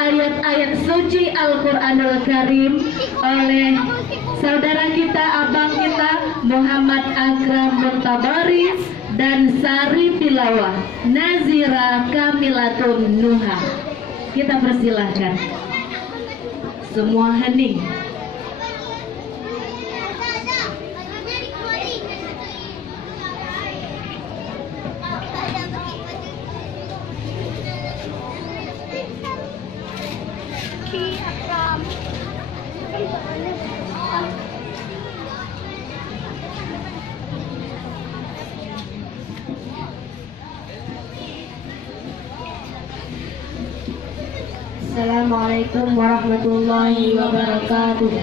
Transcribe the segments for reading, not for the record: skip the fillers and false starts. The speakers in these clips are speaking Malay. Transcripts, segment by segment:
ayat-ayat suci Al-Quranul Karim oleh saudara kita, abang kita Muhammad Akram Muntabaris dan Sari Tilawah Nazira Kamilatun Nuha. Kita persilahkan. Semua hening. Assalamualaikum warahmatullahi wabarakatuh.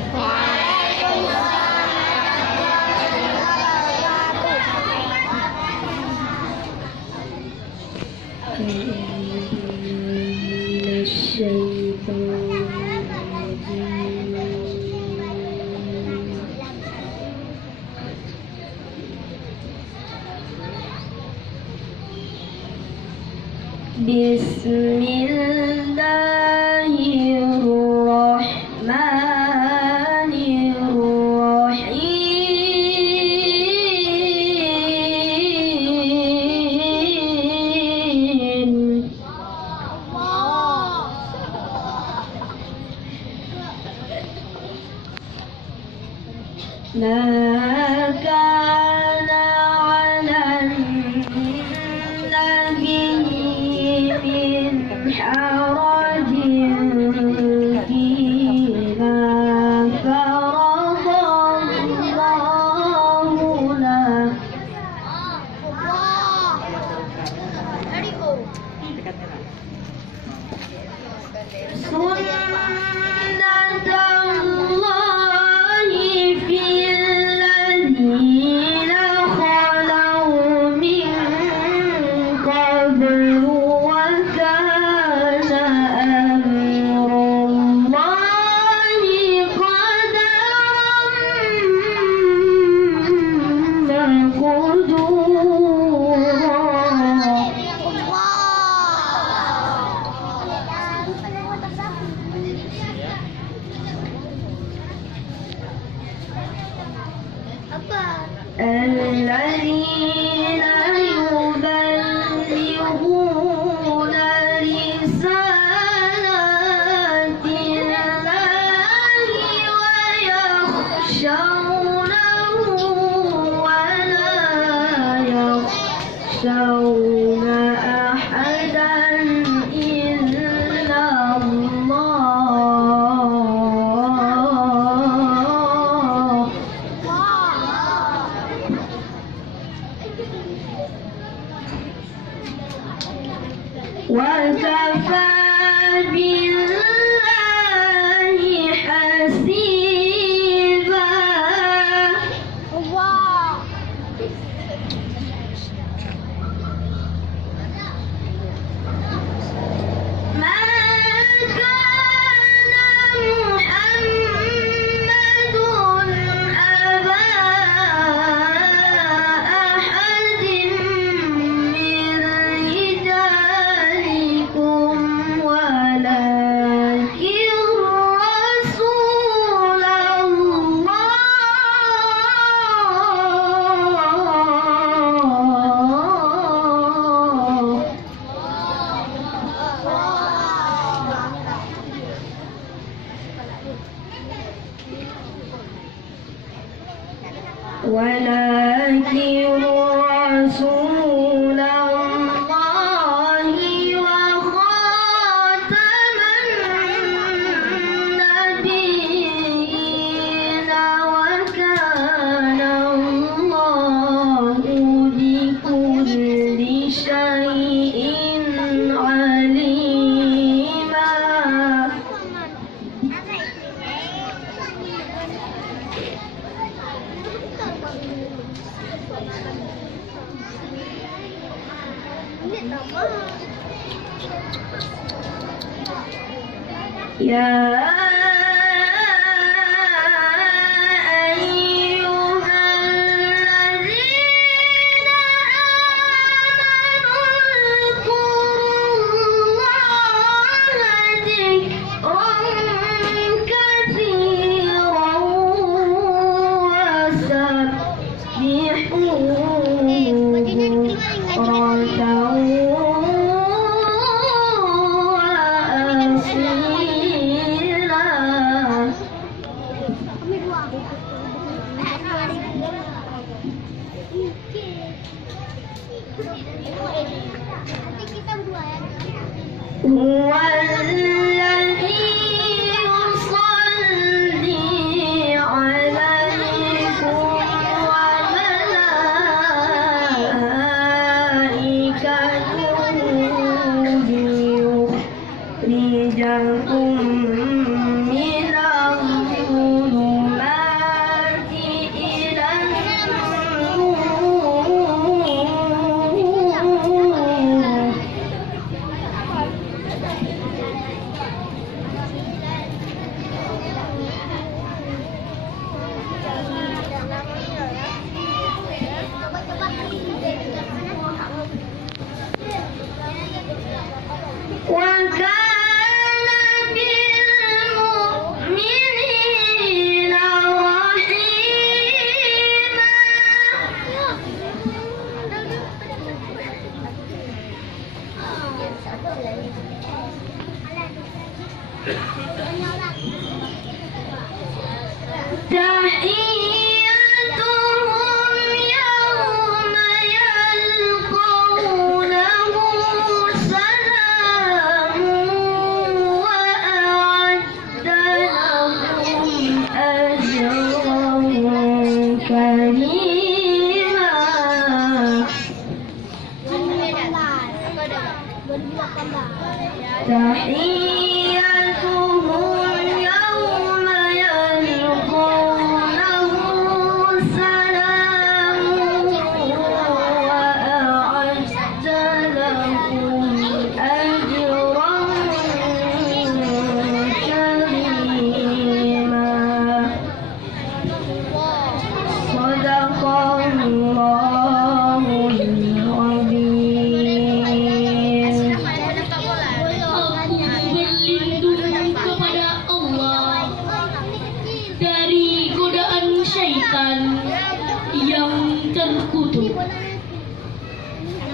Ya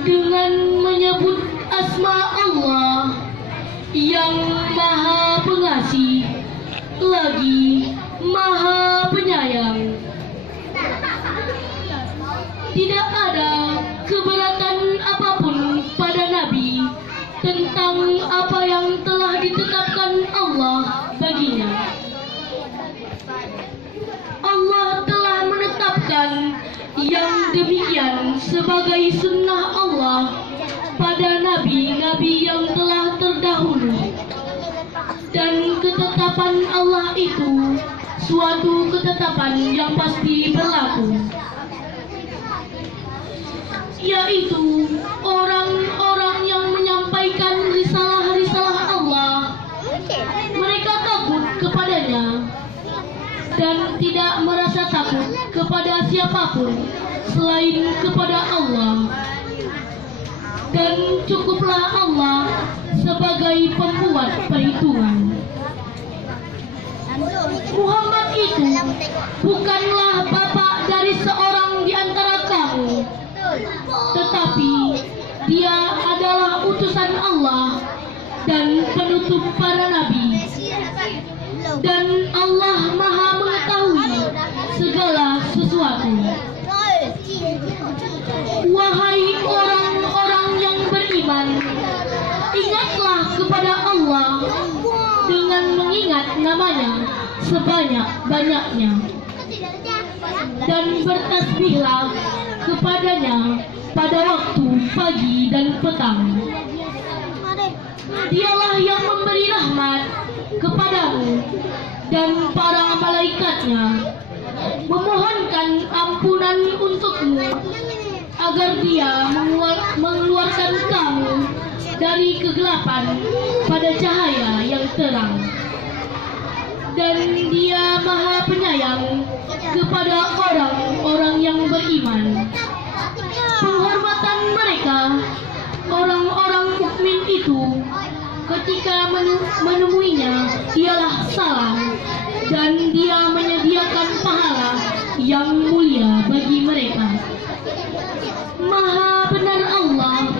dengan menyebut asma Allah yang Maha Pengasih lagi Maha Penyayang. Tidak ada keberatan apapun pada Nabi tentang apa yang telah ditetapkan Allah baginya. Allah telah menetapkan yang demikian sebagai sunnah Allah pada nabi-nabi yang telah terdahulu, dan ketetapan Allah itu suatu ketetapan yang pasti berlaku, yaitu orang-orang yang menyampaikan risalah-risalah Allah, mereka takut kepadanya dan tidak merasa takut kepada siapapun selain kepada Allah, dan cukuplah Allah sebagai pembuat perhitungan. Muhammad itu bukanlah bapak dari seorang di antara kamu, tetapi dia adalah utusan Allah dan penutup para nabi, dan Allah Maha mengetahui segala sesuatu. Wahai orang-orang yang beriman, ingatlah kepada Allah dengan mengingat namanya sebanyak-banyaknya, dan bertasbihlah kepadanya pada waktu pagi dan petang. Dialah yang memberi rahmat kepadamu dan para malaikatnya, memohonkan ampunan untukmu, agar dia mengeluarkan kamu dari kegelapan pada cahaya yang terang. Dan dia Maha Penyayang kepada orang-orang yang beriman. Penghormatan mereka, orang-orang mukmin itu, ketika menemuinya ialah salam, dan dia menyediakan pahala yang mulia bagi mereka. Maha benar Allah